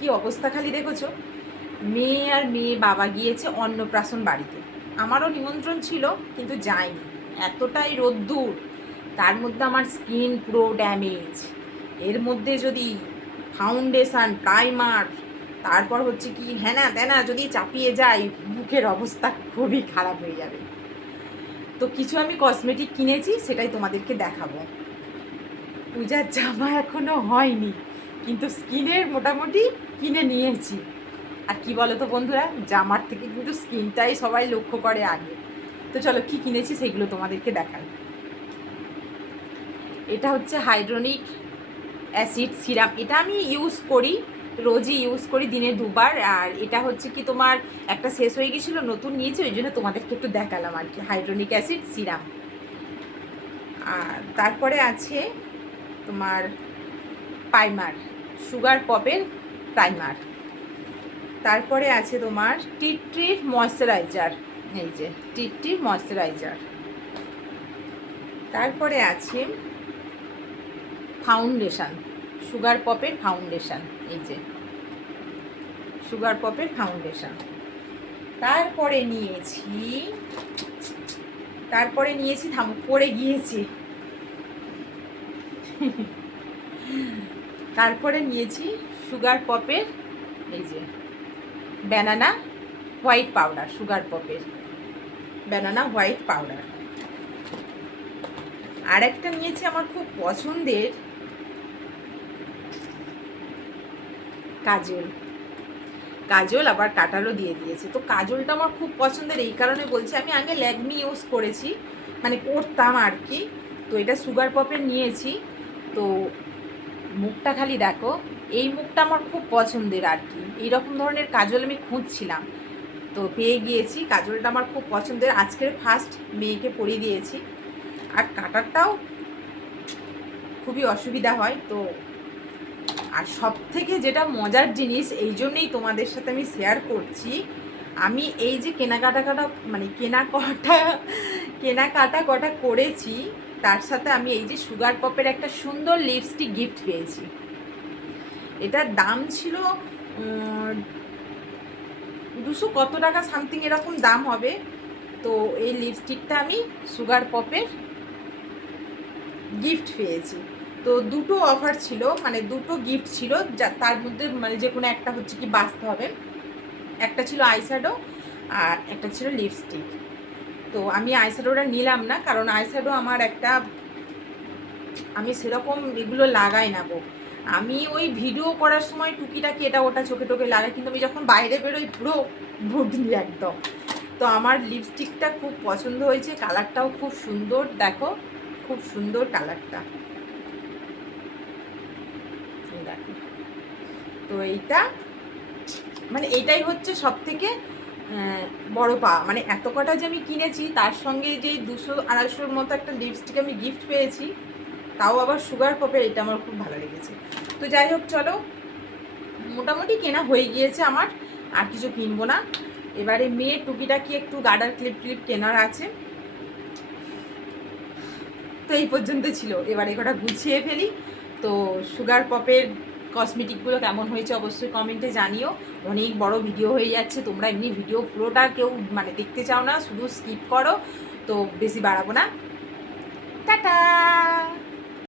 কি অবস্থা খালি দেখেছো। মেয়ে আর মেয়ে বাবা গিয়েছে অন্নপ্রাশন বাড়িতে, আমারও নিমন্ত্রণ ছিল কিন্তু যাইনি, এতটাই রোদ্দুর, তার মধ্যে আমার স্কিন পুরো ড্যামেজ, এর মধ্যে যদি ফাউন্ডেশন প্রাইমার তারপর হচ্ছে কি হ্যানা ত্যানা যদি চাপিয়ে যায়, মুখের অবস্থা খুবই খারাপ হয়ে যাবে। তো কিছু আমি কসমেটিক কিনেছি, সেটাই তোমাদেরকে দেখাবো। পূজার জামা এখনো হয়নি, কিন্তু স্কিনের মোটামুটি কিনে নিয়েছি। আর কি বলো তো বন্ধুরা, জামার থেকে কিন্তু স্কিনটাই সবাই লক্ষ্য করে আগে। তো চলো কি কিনেছি সেগুলো তোমাদেরকে দেখাই। এটা হচ্ছে হাইড্রোনিক অ্যাসিড সিরাম, এটা আমি ইউজ করি, রোজই ইউজ করি দিনে 2বার। আর এটা হচ্ছে কি তোমার একটা শেষ হয়ে গেছিলো, নতুন নিয়েছি, ওই জন্য তোমাদেরকে একটু দেখালাম আর কি, হাইড্রোনিক অ্যাসিড সিরাম। আর তারপরে আছে তোমার প্রাইমার, সুগার পপের প্রাইমার। তারপরে আছে তোমার টিট্রির ময়শ্চারাইজার, এই যে টিট্রির ময়শ্চারাইজার। তারপরে আছে ফাউন্ডেশন, সুগার পপের ফাউন্ডেশন, এই যে সুগার পপের ফাউন্ডেশন। তারপরে নিয়েছি পড়ে গিয়েছি তারপরে নিয়েছি সুগার পপের এই যে ব্যানানা হোয়াইট পাউডার, সুগার পপের ব্যানানা হোয়াইট পাউডার। আর একটা নিয়েছি আমার খুব পছন্দের কাজল, কাজল আবার কাটারও দিয়ে দিয়েছে। তো কাজলটা আমার খুব পছন্দের, এই কারণে বলছি, আমি আগে ল্যাকমি ইউজ করেছি, মানে করতাম আর কি। তো এটা সুগার পপের নিয়েছি। তো মুখটা খালি দেখো, এই মুখটা আমার খুব পছন্দের আর কি, এইরকম ধরনের কাজল আমি খুঁজছিলাম, তো পেয়ে গিয়েছি। কাজলটা আমার খুব পছন্দের, আজকের ফার্স্ট মেয়েকে পরিয়ে দিয়েছি। আর কাটারটাও খুবই অসুবিধা হয় তো। আর সব থেকে যেটা মজার জিনিস, এই জন্যেই তোমাদের সাথে আমি শেয়ার করছি, আমি এই যে কেনাকাটা করেছি, তার সাথে আমি এই যে সুগার পপের একটা সুন্দর লিপস্টিক গিফট পেয়েছি। এটার দাম ছিল 200 কত টাকা সামথিং এরকম দাম হবে। তো এই লিপস্টিকটা আমি সুগার পপের গিফট পেয়েছি। তো দুটো অফার ছিল, মানে দুটো গিফট ছিল, যা তার মধ্যে মানে যে কোনো একটা হচ্ছে কি বাঁচতে হবে। একটা ছিল আইশ্যাডো আর একটা ছিল লিপস্টিক। তো আমি আইশ্যাডোটা নিলাম না, কারণ আইশ্যাডো আমার একটা, আমি সেরকম এগুলো লাগাই না গো। আমি ওই ভিডিও করার সময় টুকিটাকি এটা ওটা চোখে টোকে লাগাই, কিন্তু আমি যখন বাইরে বেরোই পুরো ভুতনি একদম। তো আমার লিপস্টিকটা খুব পছন্দ হয়েছে, কালারটাও খুব সুন্দর, দেখো খুব সুন্দর কালারটা, দেখো। তো এইটা মানে এইটাই হচ্ছে সব থেকে বড় পাওয়া, মানে এত কটা যে আমি কিনেছি, তার সঙ্গে যে 200-250 মতো একটা লিপস্টিক আমি গিফট পেয়েছি, তাও আবার সুগার পপের, এটা আমার খুব ভালো লেগেছে। তো যাই হোক চলো, মোটামুটি কেনা হয়ে গিয়েছে আমার, আর কিছু কিনবো না। এবারে মেয়ের টুকিটাকি একটু গার্ডার ক্লিপ কেনার আছে। তো এই পর্যন্ত ছিল, এবারে কটা গুছিয়ে ফেলি। তো সুগার পপের কসমেটিকগুলো কেমন হয়েছে অবশ্যই কমেন্টে জানিও। অনেক বড় ভিডিও হয়ে যাচ্ছে, তোমরা এমনি ভিডিও পুরোটা কেউ মানে দেখতে চাও না, শুধু স্কিপ করো, তো বেশি বাড়াবো না। টাটা।